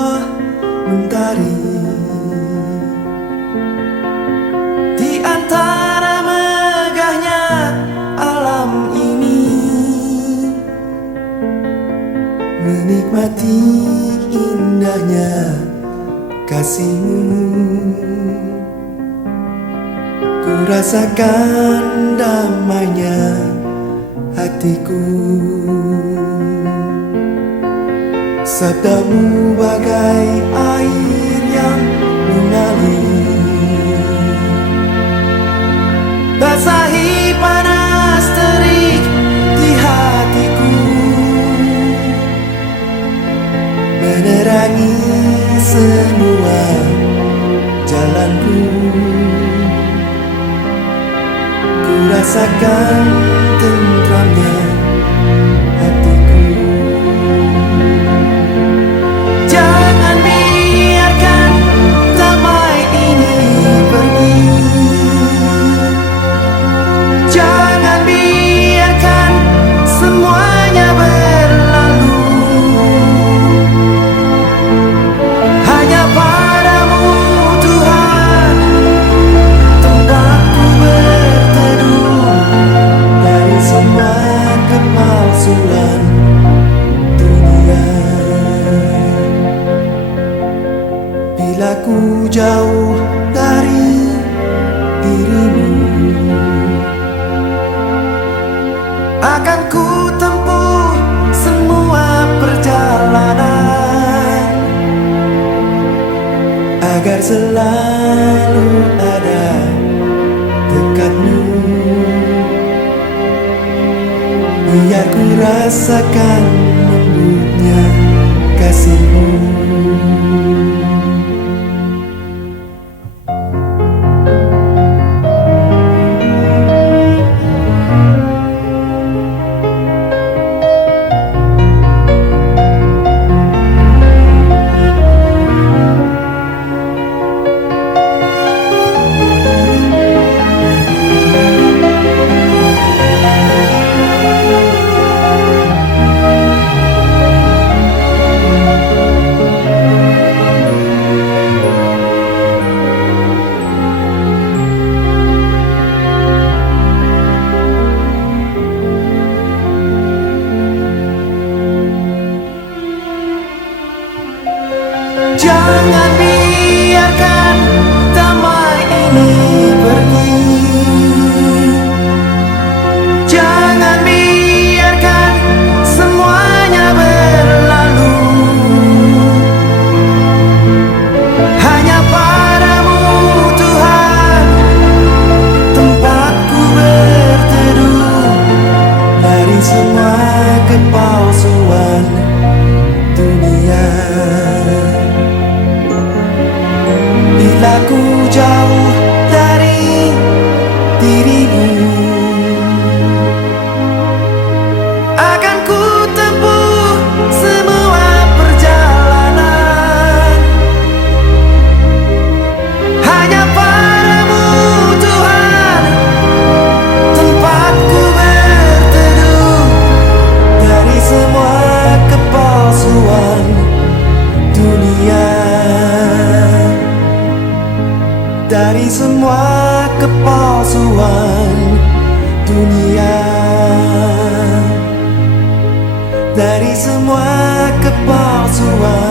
sebuah mentari di antara megahnya alam ini, menikmati indahnya kasihmu. Ku rasakan damainya hatiku. Sabdamu bagai air yang mengalir, basahi panas terik di hatiku, menerangi semua jalanku. Ku rasakan tentramnya hatiku. Jangan biarkan damai ini pergi. Jangan biarkan semuanya berlalu. Hanya padamu Tuhan tempatku berteduh dari semua kepalsuan dunia. Bila ku jauh dari dirimu, akan ku tempuh semua perjalanan agar selalu ada dekatmu. Biar ku rasakan lembutnya kasihmu. Jangan biarkan damai ini pergi. Jangan biarkan semuanya berlalu. Hanya padamu Tuhan tempatku berteduh dari semua kepalsuan dunia. Bila ku jauh dari dirimu, akan ku tempuh semua perjalanan hanya padamu Tuhan tempatku berteduh dari semua kepalsuan dunia. Dari semua kepalsuan dunia. Dari semua kepalsuan